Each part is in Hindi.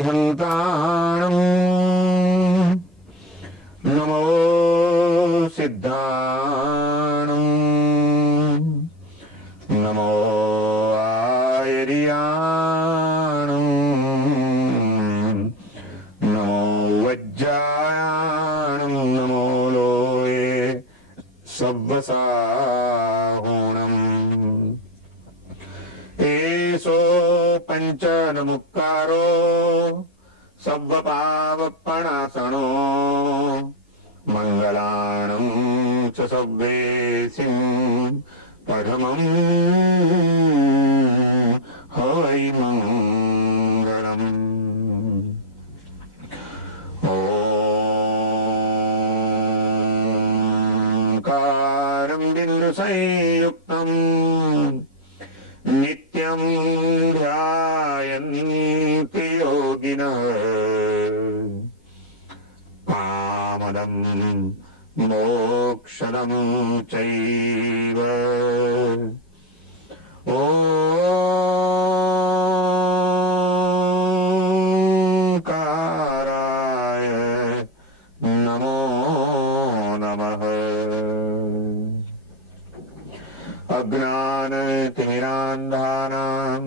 अरिहन्ताणम् नमो सिद्धाणम् नमो आयर्याणम् नमो वज्रायाणम् नमो लोये सव्वसाहोणम् एषो पंचनमुक्कारो सव्वपावपणासनो मंगलाणं च सव्वेसिं परमं हवै मंगलम्। ओंकारं बिन्दुसंयुक्तम् नित्यं ध्यायन्ति योगिनः कामदं मोक्षदं चैव। ओंकाराय नमो नमः। अज्ञानतिमिरान्धानां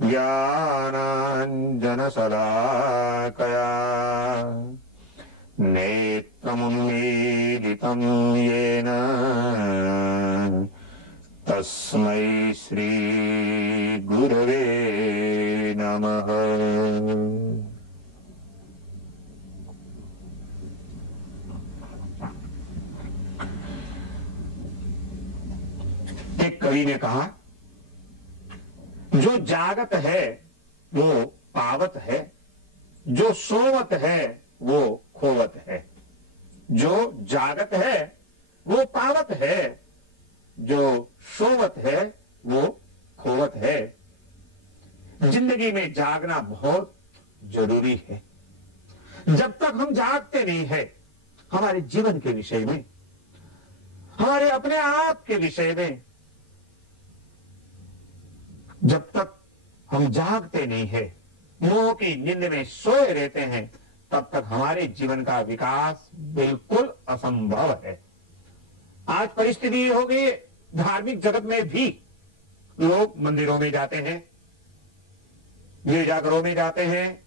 ज्ञानाञ्जनशलाकया नेत्रमुन्मीलितं येन तस्मै श्रीगुरवे नमः। एक कवि ने कहा, जो जागत है वो पावत है, जो सोवत है वो खोवत है। जो जागत है वो पावत है, जो सोवत है वो खोवत है। जिंदगी में जागना बहुत जरूरी है। जब तक हम जागते नहीं है हमारे जीवन के विषय में, हमारे अपने आप के विषय में, जब तक हम जागते नहीं है, मोह की नींद में सोए रहते हैं, तब तक हमारे जीवन का विकास बिल्कुल असंभव है। आज परिस्थिति हो गई, धार्मिक जगत में भी लोग मंदिरों में जाते हैं, गिरजाघरों में जाते हैं,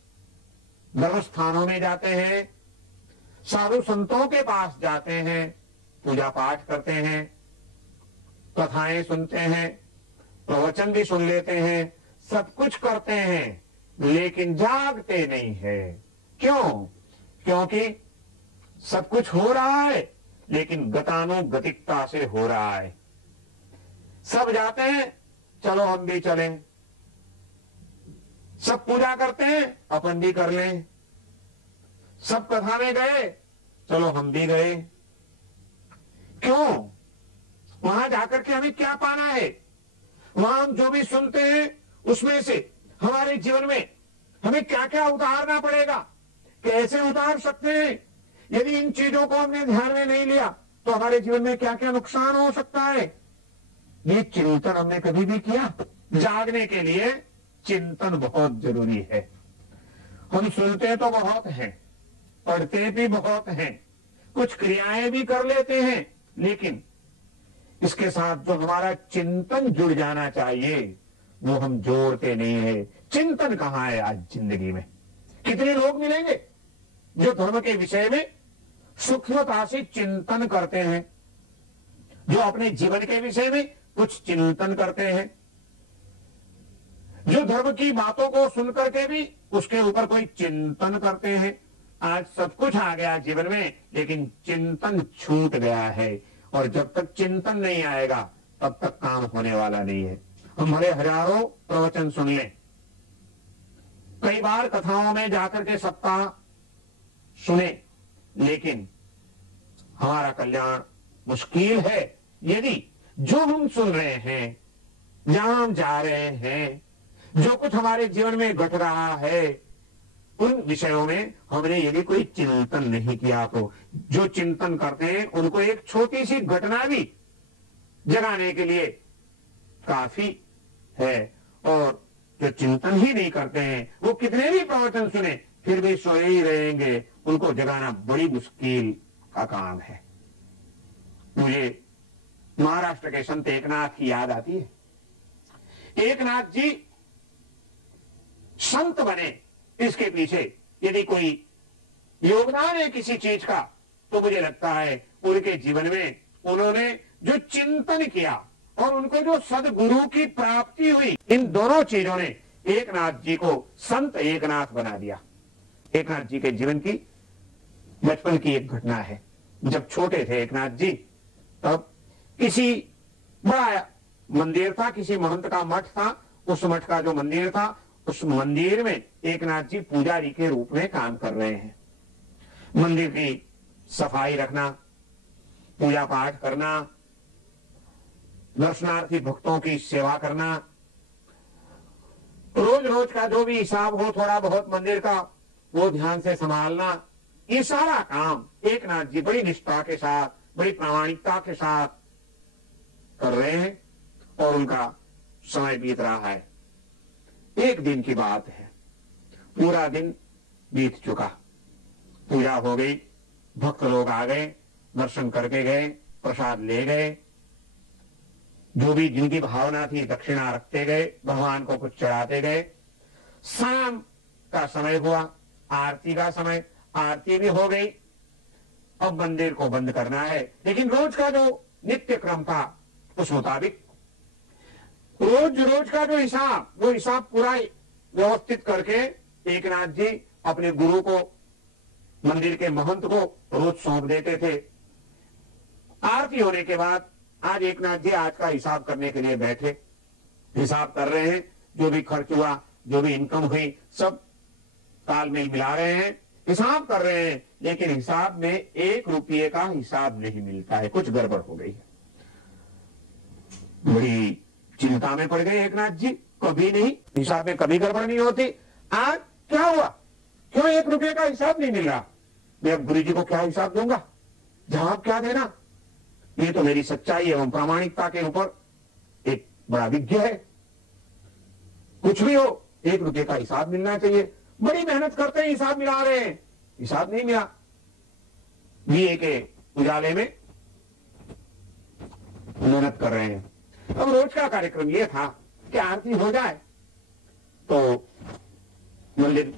धर्मस्थानों में जाते हैं, साधु संतों के पास जाते हैं, पूजा पाठ करते हैं, कथाएं सुनते हैं, प्रवचन भी सुन लेते हैं, सब कुछ करते हैं, लेकिन जागते नहीं है। क्यों? क्योंकि सब कुछ हो रहा है लेकिन गतानुगतिकता से हो रहा है। सब जाते हैं, चलो हम भी चलें। सब पूजा करते हैं, अपन भी कर लें। सब कथा में गए, चलो हम भी गए। क्यों? वहां जाकर के हमें क्या पाना है? वहां हम जो भी सुनते हैं उसमें से हमारे जीवन में हमें क्या क्या उतारना पड़ेगा, कैसे उतार सकते हैं? यदि इन चीजों को हमने ध्यान में नहीं लिया तो हमारे जीवन में क्या क्या नुकसान हो सकता है, ये चिंतन हमने कभी भी किया? जागने के लिए चिंतन बहुत जरूरी है। हम सुनते तो बहुत हैं, पढ़ते भी बहुत हैं, कुछ क्रियाएं भी कर लेते हैं, लेकिन इसके साथ जो हमारा चिंतन जुड़ जाना चाहिए वो हम जोड़ते नहीं है। चिंतन कहां है आज जिंदगी में? कितने लोग मिलेंगे जो धर्म के विषय में सूक्ष्मता से चिंतन करते हैं, जो अपने जीवन के विषय में कुछ चिंतन करते हैं, जो धर्म की बातों को सुनकर के भी उसके ऊपर कोई चिंतन करते हैं। आज सब कुछ आ गया जीवन में, लेकिन चिंतन छूट गया है। और जब तक चिंतन नहीं आएगा तब तक काम होने वाला नहीं है। हम भले हजारों प्रवचन सुन लें, कई बार कथाओं में जाकर के सप्ताह सुने, लेकिन हमारा कल्याण मुश्किल है यदि जो हम सुन रहे हैं, जहां हम जा रहे हैं, जो कुछ हमारे जीवन में घट रहा है, उन विषयों में हमने यदि कोई चिंतन नहीं किया तो जो चिंतन करते हैं उनको एक छोटी सी घटना भी जगाने के लिए काफी है। और जो जो चिंतन ही नहीं करते हैं, वो कितने भी प्रवचन सुने फिर भी सोए ही रहेंगे, उनको जगाना बड़ी मुश्किल का काम है। मुझे महाराष्ट्र के संत एकनाथ की याद आती है। एकनाथ जी संत बने, इसके पीछे यदि कोई योगदान है किसी चीज का, तो मुझे लगता है उनके जीवन में उन्होंने जो चिंतन किया और उनको जो सदगुरु की प्राप्ति हुई, इन दोनों चीजों ने एकनाथ जी को संत एकनाथ बना दिया। एकनाथ जी के जीवन की बचपन की एक घटना है। जब छोटे थे एकनाथ जी, तब किसी बड़ा मंदिर था, किसी महंत का मठ था। उस मठ का जो मंदिर था, उस मंदिर में एकनाथ जी पुजारी के रूप में काम कर रहे हैं। मंदिर की सफाई रखना, पूजा पाठ करना, दर्शनार्थी भक्तों की सेवा करना, रोज रोज का जो भी हिसाब हो थोड़ा बहुत मंदिर का, वो ध्यान से संभालना, ये सारा काम एकनाथ जी बड़ी निष्ठा के साथ, बड़ी प्रामाणिकता के साथ कर रहे हैं और उनका समय बीत रहा है। एक दिन की बात है, पूरा दिन बीत चुका, पूजा हो गई, भक्त लोग आ गए, दर्शन करके गए, प्रसाद ले गए, जो भी जिनकी भावना थी दक्षिणा रखते गए, भगवान को कुछ चढ़ाते गए। शाम का समय हुआ, आरती का समय, आरती भी हो गई। अब मंदिर को बंद करना है, लेकिन रोज का जो नित्य क्रम था उस मुताबिक रोज रोज का जो हिसाब, वो हिसाब पूरा व्यवस्थित करके एकनाथ जी अपने गुरु को, मंदिर के महंत को रोज सौंप देते थे। आरती होने के बाद आज एकनाथ जी आज का हिसाब करने के लिए बैठे, हिसाब कर रहे हैं, जो भी खर्च हुआ, जो भी इनकम हुई, सब तालमेल मिला रहे हैं, हिसाब कर रहे हैं। लेकिन हिसाब में 1 रुपये का हिसाब नहीं मिलता है, कुछ गड़बड़ हो गई है। बड़ी चिंता में पड़ गए एकनाथ जी। कभी नहीं, हिसाब में कभी गड़बड़ नहीं होती, आज क्या हुआ, क्यों 1 रुपये का हिसाब नहीं मिल रहा? मैं अब गुरु जी को क्या हिसाब दूंगा, जवाब क्या देना? ये तो मेरी सच्चाई एवं प्रामाणिकता के ऊपर एक बड़ा विज्ञ है। कुछ भी हो, 1 रुपये का हिसाब मिलना चाहिए। बड़ी मेहनत करते हैं, हिसाब मिला रहे हैं, हिसाब नहीं मिला। दिए के उजाले में मेहनत कर रहे हैं। अब रोज का कार्यक्रम यह था कि आरती हो जाए तो मंदिर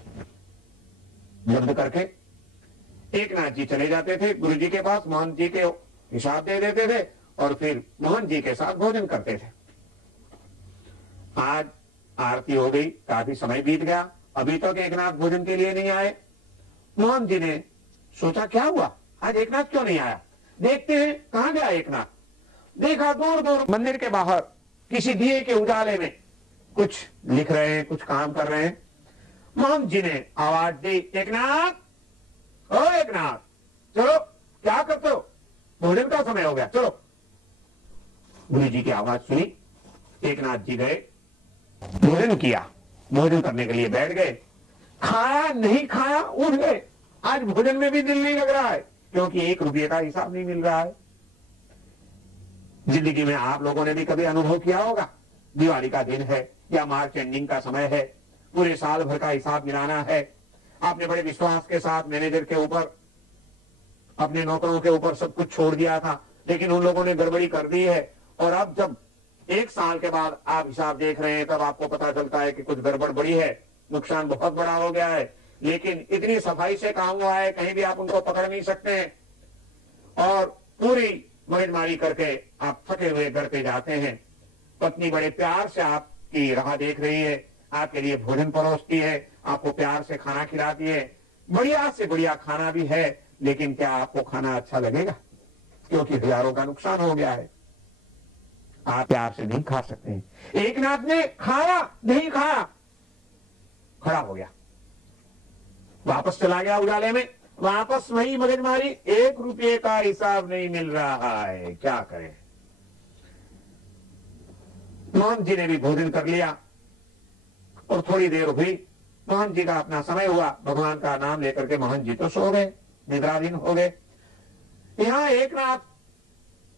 बंद करके एकनाथ जी चले जाते थे गुरु जी के पास, महंत जी के हिसाब दे देते थे और फिर महंत जी के साथ भोजन करते थे। आज आरती हो गई, काफी समय बीत गया, अभी तक एकनाथ भोजन के लिए नहीं आए। महंत जी ने सोचा क्या हुआ, आज एकनाथ क्यों नहीं आया, देखते हैं कहां गया एकनाथ। देखा दूर दूर मंदिर के बाहर किसी दिए के उजाले में कुछ लिख रहे हैं, कुछ काम कर रहे हैं। महंत जी ने आवाज दी, एकनाथ, ओ एकनाथ, चलो, क्या करते हो, भोजन का समय हो गया, चलो। गुरु जी की आवाज सुनी, एकनाथ जी गए, भोजन किया, भोजन करने के लिए बैठ गए। खाया नहीं खाया, उठ गए। आज भोजन में भी दिल नहीं लग रहा है, क्योंकि 1 रुपये का हिसाब नहीं मिल रहा है। जिंदगी में आप लोगों ने भी कभी अनुभव किया होगा, दिवाली का दिन है या मार्च एंडिंग का समय है, पूरे साल भर का हिसाब मिलाना है। आपने बड़े विश्वास के साथ मैनेजर के ऊपर, अपने नौकरों के ऊपर सब कुछ छोड़ दिया था, लेकिन उन लोगों ने गड़बड़ी कर दी है। और अब जब 1 साल के बाद आप हिसाब देख रहे हैं, तब आपको पता चलता है कि कुछ गड़बड़ बड़ी है, नुकसान बहुत बड़ा हो गया है। लेकिन इतनी सफाई से काम हुआ है, कहीं भी आप उनको पकड़ नहीं सकते हैं। और पूरी मगजमारी करके आप थके हुए घर पे जाते हैं। पत्नी बड़े प्यार से आपकी राह देख रही है, आपके लिए भोजन परोसती है, आपको प्यार से खाना खिलाती है, बढ़िया से बढ़िया खाना भी है। लेकिन क्या आपको खाना अच्छा लगेगा, क्योंकि हजारों का नुकसान हो गया है, आप प्यार से नहीं खा सकते हैं। एकनाथ ने खाया नहीं खाया, खड़ा हो गया, वापस चला गया उजाले में, वापस वही मगजमारी, 1 रुपये का हिसाब नहीं मिल रहा है, क्या करें। महंत जी ने भी भोजन कर लिया और थोड़ी देर हुई, महंत जी का अपना समय हुआ, भगवान का नाम लेकर के महंत जी तो सो गए, निद्राधीन हो गए। यहां एकनाथ,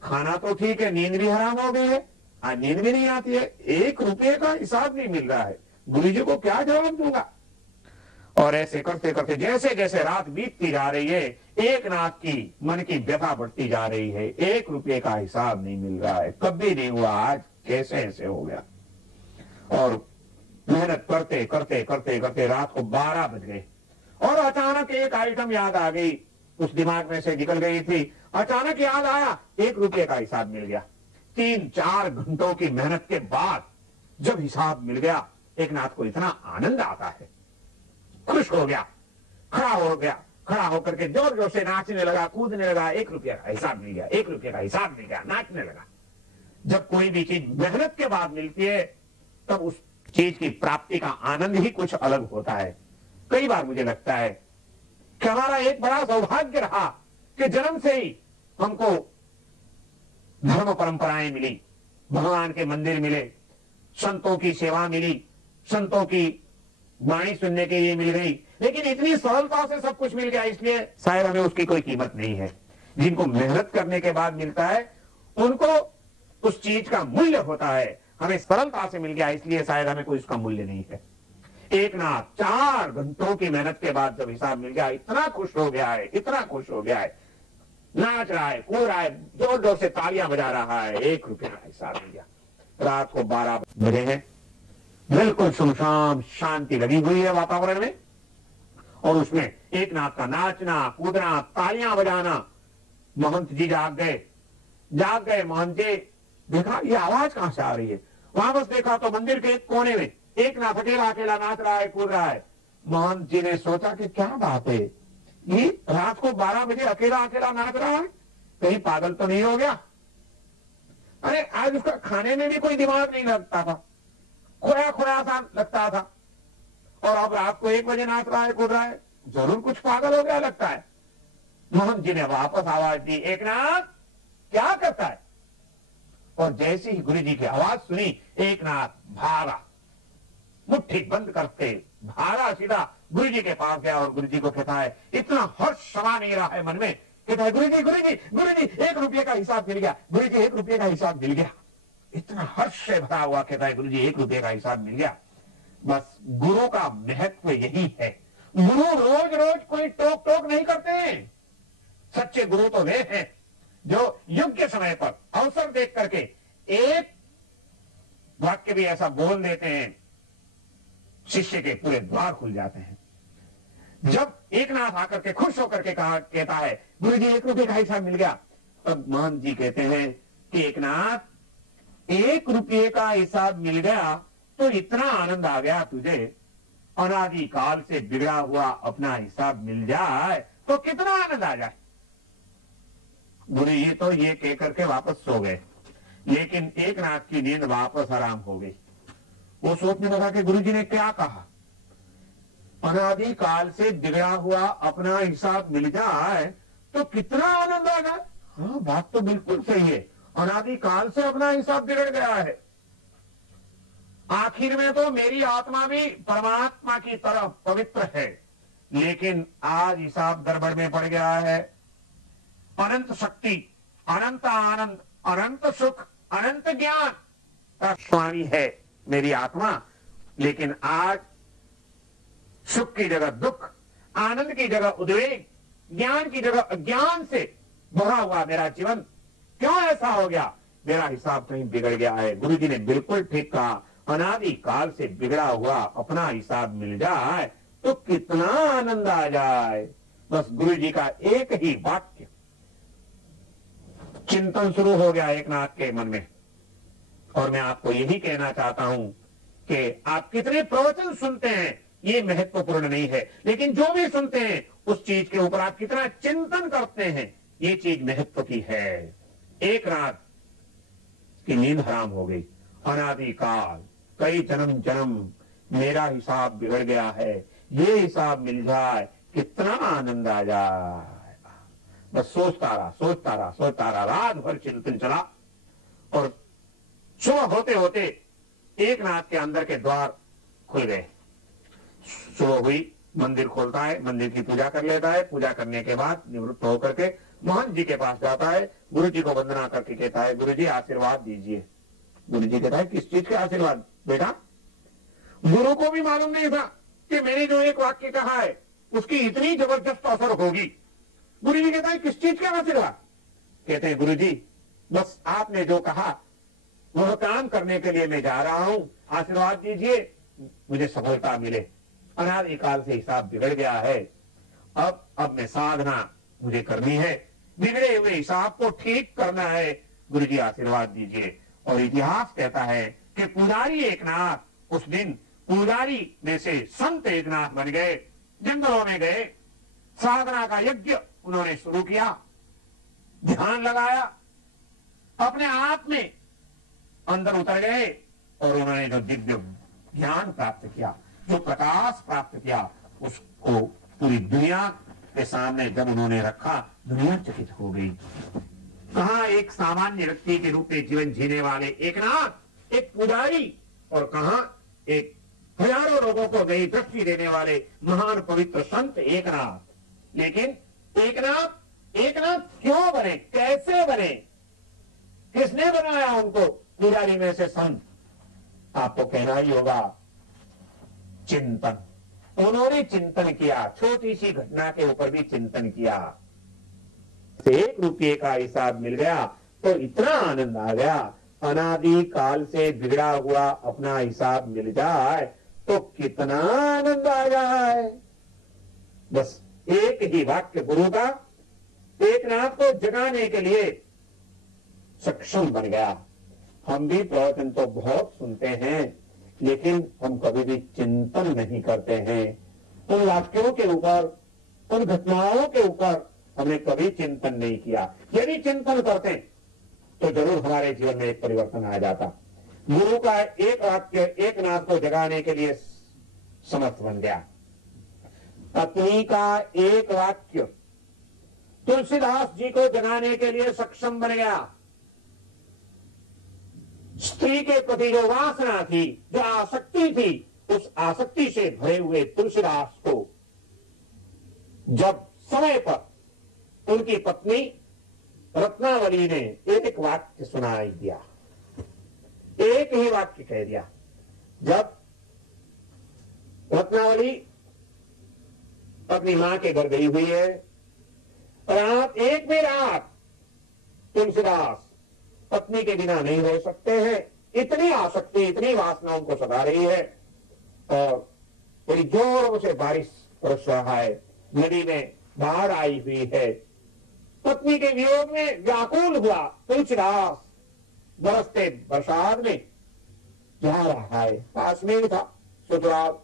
खाना तो ठीक है, नींद भी हराम हो गई है, आज नींद भी नहीं आती है, 1 रुपये का हिसाब नहीं मिल रहा है। गुरु जी को क्या जवाब दूंगा। और ऐसे करते करते जैसे जैसे रात बीतती जा रही है, एक नाथ की मन की व्यथा बढ़ती जा रही है। 1 रुपये का हिसाब नहीं मिल रहा है, कभी नहीं हुआ, आज कैसे ऐसे हो गया। और मेहनत करते करते करते करते रात को 12 बज गए और अचानक एक आइटम याद आ गई, उस दिमाग में से निकल गई थी। अचानक याद आया, 1 रुपये का हिसाब मिल गया। 3-4 घंटों की मेहनत के बाद जब हिसाब मिल गया, एक नाथ को इतना आनंद आता है, खुश हो गया, खड़ा होकर के जोर जोर से नाचने लगा, कूदने लगा। 1 रुपये का हिसाब मिल गया, 1 रुपये का हिसाब मिल गया, नाचने लगा। जब कोई भी चीज मेहनत के बाद मिलती है, तब उस चीज की प्राप्ति का आनंद ही कुछ अलग होता है। कई बार मुझे लगता है कि हमारा एक बड़ा सौभाग्य रहा कि जन्म से ही हमको धर्म परंपराएं मिली, भगवान के मंदिर मिले, संतों की सेवा मिली, संतों की वाणी सुनने के लिए मिल गई। लेकिन इतनी सरलता से सब कुछ मिल गया, इसलिए शायद हमें उसकी कोई कीमत नहीं है। जिनको मेहनत करने के बाद मिलता है, उनको उस चीज का मूल्य होता है। हमें सरलता से मिल गया, इसलिए शायद हमें कोई उसका मूल्य नहीं है। एक नाथ 4 घंटों की मेहनत के बाद जब हिसाब मिल गया, इतना खुश हो गया है, इतना खुश हो गया है, नाच रहा है, कूद रहा है, जोर जोर से तालियां बजा रहा है। 1 रुपये का हिसाब मिल गया। रात को 12 बजे हैं, बिल्कुल सुनसान शांति लगी हुई है वातावरण में, और उसमें एक नाथ का नाचना, कूदना, तालियां बजाना। महंत जी जाग गए। महंत जी देखा ये आवाज कहां से आ रही है, वापस देखा तो मंदिर के एक कोने में एक नाथ अकेला अकेला नाच रहा है, कूद रहा है। महंत जी ने सोचा कि क्या बात है, ये रात को 12 बजे अकेला अकेला नाच रहा है, कहीं पागल तो नहीं हो गया। अरे आज उसका खाने में भी कोई दिमाग नहीं लगता था, खोया खोया सा लगता था, और अब रात को 1 बजे नाच रहा है, कूद रहा है, जरूर कुछ पागल हो गया लगता है। मोहन जी ने वापस आवाज दी, एक नाथ क्या करता है। और जैसे ही गुरु जी की आवाज सुनी, एक नाथ भागा, मुट्ठी बंद करते भागा, सीधा गुरु जी के पास गया और गुरु जी को कहता है, इतना हर्ष समा नहीं रहा है मन में, कहता है गुरु जी 1 रुपये का हिसाब मिल गया, गुरु जी 1 रुपये का हिसाब मिल गया। इतना हर्ष से भरा हुआ कहता है, गुरु जी 1 रुपये का हिसाब मिल गया। बस गुरु का महत्व यही है। गुरु रोज रोज कोई टोक टोक नहीं करते हैं। सच्चे गुरु तो वे हैं जो योग्य समय पर अवसर देख करके एक वाक्य भी ऐसा बोल देते हैं, शिष्य के पूरे द्वार खुल जाते हैं। जब एक नाथ आकर के खुश होकर के कहता है, गुरु जी 1 रुपये का हिसाब मिल गया, तब महंत जी कहते हैं कि एक नाथ 1 रुपये का हिसाब मिल गया तो इतना आनंद आ गया तुझे, अनादि काल से बिगड़ा हुआ अपना हिसाब मिल जाए तो कितना आनंद आ जाए। गुरु ये तो ये कह करके वापस सो गए, लेकिन एक नाथ की नींद वापस आराम हो गई। वो सोचने लगा कि गुरु जी ने क्या कहा, अनादि काल से बिगड़ा हुआ अपना हिसाब मिल जाए तो कितना आनंद आ जाए। हाँ, बात तो बिल्कुल सही है, अनादि काल से अपना हिसाब बिगड़ गया है, आखिर में तो मेरी आत्मा भी परमात्मा की तरफ पवित्र है, लेकिन आज हिसाब गड़बड़ में पड़ गया है। अनंत शक्ति, अनंत आनंद, अनंत सुख, अनंत ज्ञान का स्वामी है मेरी आत्मा, लेकिन आज सुख की जगह दुख, आनंद की जगह उद्वेग, ज्ञान की जगह अज्ञान से भरा हुआ मेरा जीवन क्यों ऐसा हो गया, मेरा हिसाब कहीं बिगड़ गया है। गुरु जी ने बिल्कुल ठीक कहा, अनादि काल से बिगड़ा हुआ अपना हिसाब मिल जाए तो कितना आनंद आ जाए। बस गुरु जी का एक ही वाक्य चिंतन शुरू हो गया एक नाथ के मन में। और मैं आपको यही कहना चाहता हूं कि आप कितने प्रवचन सुनते हैं ये महत्वपूर्ण नहीं है, लेकिन जो भी सुनते हैं उस चीज के ऊपर आप कितना चिंतन करते हैं ये चीज महत्व की है। एक नाथ की नींद हराम हो गई, अनादि काल कई जन्म जन्म मेरा हिसाब बिगड़ गया है, ये हिसाब मिल जाए कितना आनंद आ जाए। बस सोचता रहा, रात भर चिंतन चला, और सुबह होते होते एक नाथ के अंदर के द्वार खुल गए। सुबह हुई, मंदिर खोलता है, मंदिर की पूजा कर लेता है, पूजा करने के बाद निवृत्त होकर के महंत जी के पास जाता है, गुरु जी को वंदना करके कहता है, गुरु जी आशीर्वाद दीजिए। गुरु जी कहता है, किस चीज के आशीर्वाद बेटा। गुरु को भी मालूम नहीं था कि मैंने जो एक वाक्य कहा है उसकी इतनी जबरदस्त असर होगी। गुरु जी कहता है किस चीज का आशीर्वाद? कहते हैं गुरु जी बस आपने जो कहा वह काम करने के लिए मैं जा रहा हूं, आशीर्वाद दीजिए मुझे सफलता मिले। अनादिकाल से हिसाब बिगड़ गया है, अब मैं साधना मुझे करनी है, बिगड़े हुए हिसाब को ठीक करना है, गुरु जी आशीर्वाद दीजिए। और इतिहास कहता है कि पुजारी एकनाथ उस दिन पुजारी में से संत एकनाथ बन गए, जंगलों में गए, साधना का यज्ञ उन्होंने शुरू किया, ध्यान लगाया, अपने आप में अंदर उतर गए और उन्होंने जो दिव्य ज्ञान प्राप्त किया, जो प्रकाश प्राप्त किया, उसको पूरी दुनिया के सामने जब उन्होंने रखा, दुनिया चकित हो गई। कहां एक सामान्य व्यक्ति के रूप में जीवन जीने वाले एकनाथ, एक पुजारी, और कहां एक हजारों लोगों को नई दृष्टि देने वाले महान पवित्र संत एकनाथ। लेकिन एकनाथ क्यों बने, कैसे बने, किसने बनाया उनको पुजारी में से संत? आपको कहना ही होगा चिंतन। उन्होंने चिंतन किया, छोटी सी घटना के ऊपर भी चिंतन किया। 1 रुपये का हिसाब मिल गया तो इतना आनंद आ गया, अनादि काल से बिगड़ा हुआ अपना हिसाब मिल जाए तो कितना आनंद आ जाए। बस एक ही वाक्य गुरु का एकनाथ को जगाने के लिए सक्षम बन गया। हम भी प्रवचन तो बहुत सुनते हैं, लेकिन हम कभी भी चिंतन नहीं करते हैं उन वाक्यों के ऊपर, उन घटनाओं के ऊपर हमने कभी चिंतन नहीं किया। यदि चिंतन करते तो जरूर हमारे जीवन में एक परिवर्तन आ जाता। गुरु का एक वाक्य एकनाथ को जगाने के लिए समर्थ बन गया। पत्नी का एक वाक्य तुलसीदास जी को जगाने के लिए सक्षम बन गया। स्त्री के प्रति जो वासना थी, जो आसक्ति थी, उस आसक्ति से भरे हुए तुलसीदास को जब समय पर उनकी पत्नी रत्नावली ने एक वाक्य सुनाई दिया, एक ही वाक्य कह दिया। जब रत्नावली अपनी मां के घर गई हुई है, रात एक भी रात तुलसीदास पत्नी के बिना नहीं रह सकते हैं, इतनी आसक्ति, इतनी वासना उनको सता रही है। और बड़ी जोरों से बारिश बरस रहा है, नदी में बाढ़ आई हुई है, पत्नी के वियोग में व्याकुल हुआ तुलसीदास बरसते बरसात में जा रहा है। पास में ही था सुतराग,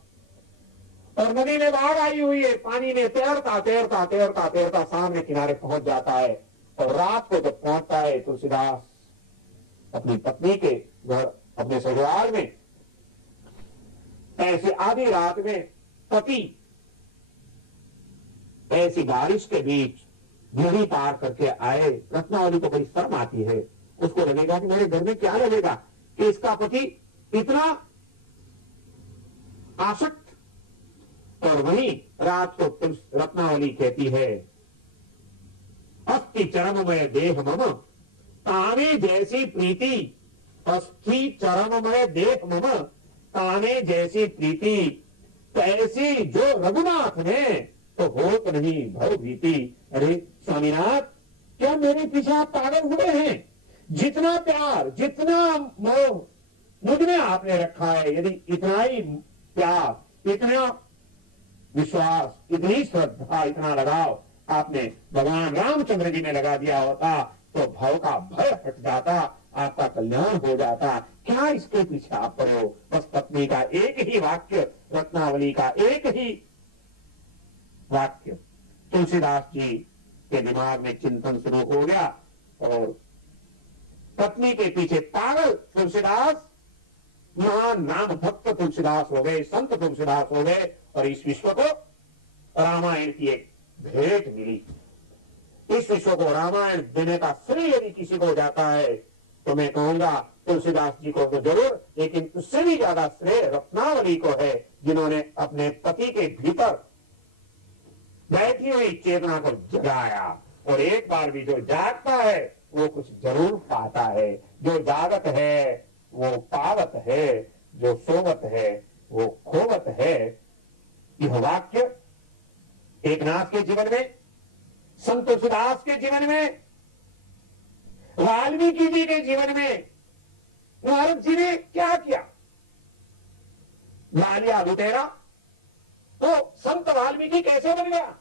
और नदी में बाढ़ आई हुई है, पानी में तैरता तैरता तैरता तैरता सामने किनारे पहुंच जाता है। और रात को जब पहुंचता है तुलसीदास अपनी पत्नी के घर, अपने ससुराल में, ऐसे आधी रात में पति ऐसी बारिश के बीच नदी पार करके आए। रत्नावली को बड़ी शर्म आती है, उसको लगेगा कि मेरे घर में क्या लगेगा कि इसका पति इतना आसक्त। और वहीं रात को रत्नावली कहती है, अस्थि चरममय देह मम ताने जैसी प्रीति, अस्थि चरममय देह मम ताने जैसी प्रीति, तैसी जो रघुनाथ ने तो होत नहीं भव भीति। अरे स्वामीनाथ, क्या मेरे पीछे आप पागल हुए हैं? जितना प्यार, जितना मोह मुझ में आपने रखा है, यदि इतना ही प्यार, इतना विश्वास, इतनी श्रद्धा, इतना लगाव आपने भगवान रामचंद्र जी में लगा दिया होता तो भव का भय हट जाता, आपका कल्याण हो जाता। क्या इसके पीछे आप पड़े हो? बस पत्नी का एक ही वाक्य, रत्नावली का एक ही वाक्य, तुलसीदास जी के दिमाग में चिंतन शुरू हो गया और पत्नी के पीछे पागल तुलसीदास, महान नाम भक्त तुलसीदास हो गए, संत तुलसीदास हो गए। और इस विश्व को रामायण की एक भेंट मिली। इस विश्व को रामायण देने का श्रेय यदि किसी को जाता है तो मैं कहूंगा तुलसीदास जी को तो जरूर, लेकिन उससे भी ज्यादा श्रेय रत्नावली को है, जिन्होंने अपने पति के भीतर बैठी हुई चेतना को जगाया। और एक बार भी जो जागता है वो कुछ जरूर पाता है, जो जागत है वो पावत है, जो सोवत है वो खोवत है। यह वाक्य एकनाथ के जीवन में, संत तुलसीदास के जीवन में, वाल्मीकि जी के जीवन में नारद जी ने क्या किया? लालिया लुटेरा तो संत वाल्मीकि कैसे बन गया?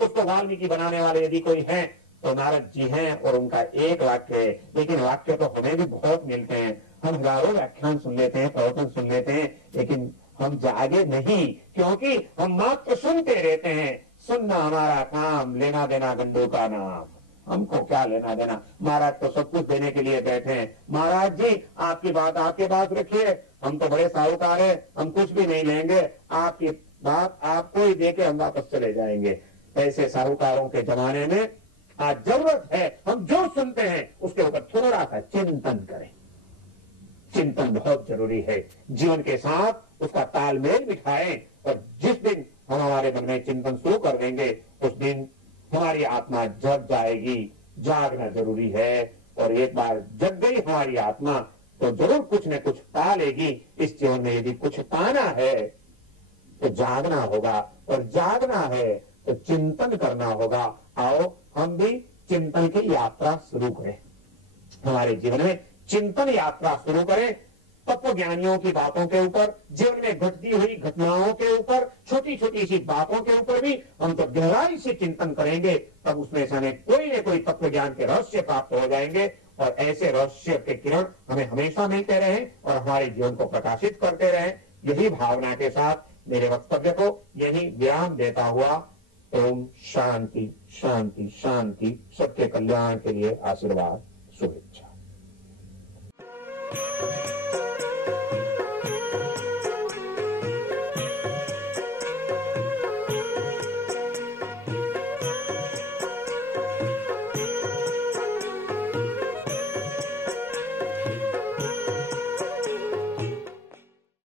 उसको वाल्मीकि बनाने वाले यदि कोई है तो नारद जी हैं, और उनका एक वाक्य है। लेकिन वाक्य तो हमें भी बहुत मिलते हैं। हम हजारों व्याख्यान सुन लेते हैं, प्रवचन सुन लेते हैं, लेकिन हम जागे नहीं, क्योंकि हम मात्र सुनते रहते हैं। सुनना हमारा काम, लेना देना गंडू का नाम। हमको क्या लेना देना? महाराज तो सब कुछ देने के लिए बैठे हैं। महाराज जी आपकी बात आपके पास रखिए, हम तो बड़े साहूकार हैं, हम कुछ भी नहीं लेंगे, आपकी बात आपको ही देके हम वापस चले जाएंगे। ऐसे साहूकारों के जमाने में आज जरूरत है हम जो सुनते हैं उसके ऊपर थोड़ा सा चिंतन करें। चिंतन बहुत जरूरी है, जीवन के साथ उसका तालमेल बिठाएं, और जिस दिन हम हमारे मन में चिंतन शुरू कर देंगे उस दिन हमारी आत्मा जग जाएगी। जागना जरूरी है, और एक बार जग गई हमारी आत्मा तो जरूर कुछ न कुछ पा लेगी। इस जीवन में यदि कुछ पाना है तो जागना होगा, और जागना है तो चिंतन करना होगा। आओ हम भी चिंतन की यात्रा शुरू करें, हमारे जीवन में चिंतन यात्रा शुरू करें। तत्व ज्ञानियों की बातों के ऊपर, जीवन में घटती हुई घटनाओं के ऊपर, छोटी छोटी सी बातों के ऊपर भी हम तो गहराई से चिंतन करेंगे, तब उसमें से हमें कोई न कोई तत्व ज्ञान के रहस्य प्राप्त हो जाएंगे, और ऐसे रहस्य के किरण हमें हमेशा मिलते रहें और हमारे जीवन को प्रकाशित करते रहें। यही भावना के साथ मेरे वक्तव्य को यही विराम देता हुआ, ओम शांति शांति शांति, सबके कल्याण के लिए आशीर्वाद, शुभेच्छा।